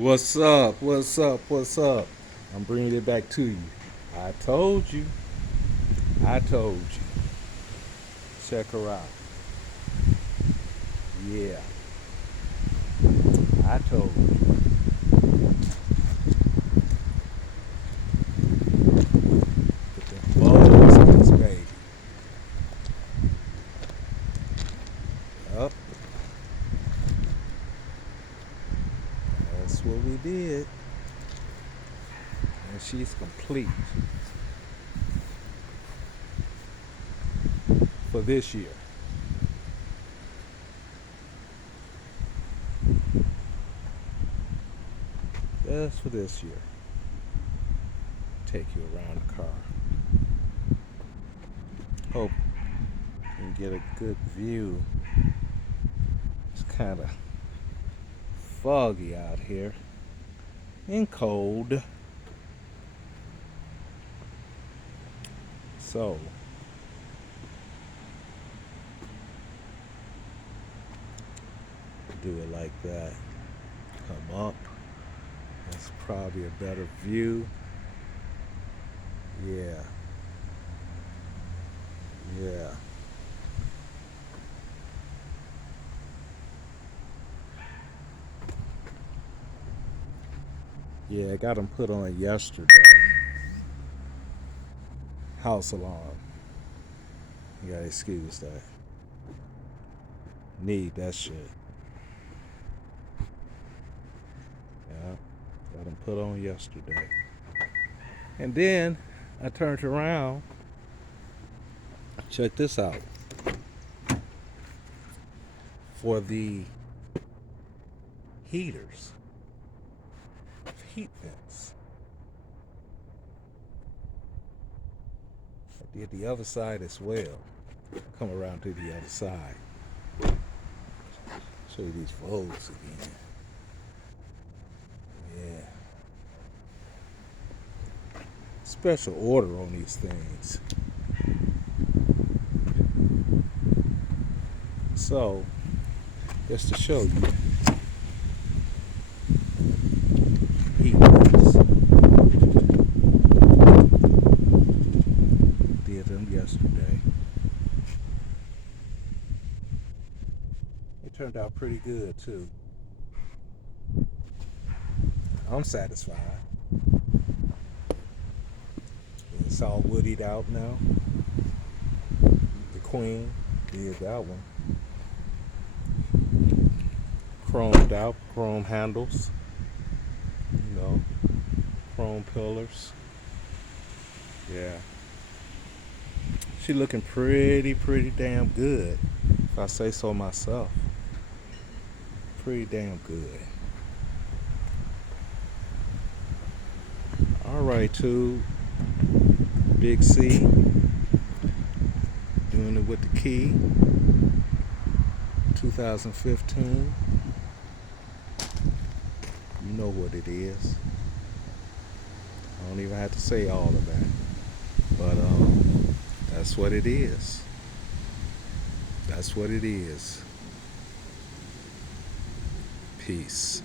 What's up? What's up? What's up? I'm bringing it back to you. I told you. I told you. Check her out. Yeah, I told you. Put them balls in this baby. Up. That's what we did. And she's complete for this year. Just for this year. Take you around the car. Hope you can get a good view. It's kind of foggy out here and cold. So, do it like that. Come up. That's probably a better view. Yeah. Yeah. Yeah, I got them put on yesterday. House alarm. You gotta excuse that. Need that shit. Yeah. Got them put on yesterday. And then I turned around. Check this out. For the heaters, heat vents. I did the other side as well. Come around to the other side. Show you these Vogues again. Yeah. Special order on these things. So, just to show you, heat vents. Did them yesterday. It turned out pretty good too. I'm satisfied. It's all woodied out now. The Queen did that one. Chromed out, chrome handles, chrome pillars. Yeah. She looking pretty damn good, if I say so myself. Pretty damn good. All right, too. Big C. Doing it with the key. 2015. You know what it is. I don't even have to say all of that. But that's what it is. That's what it is. Peace.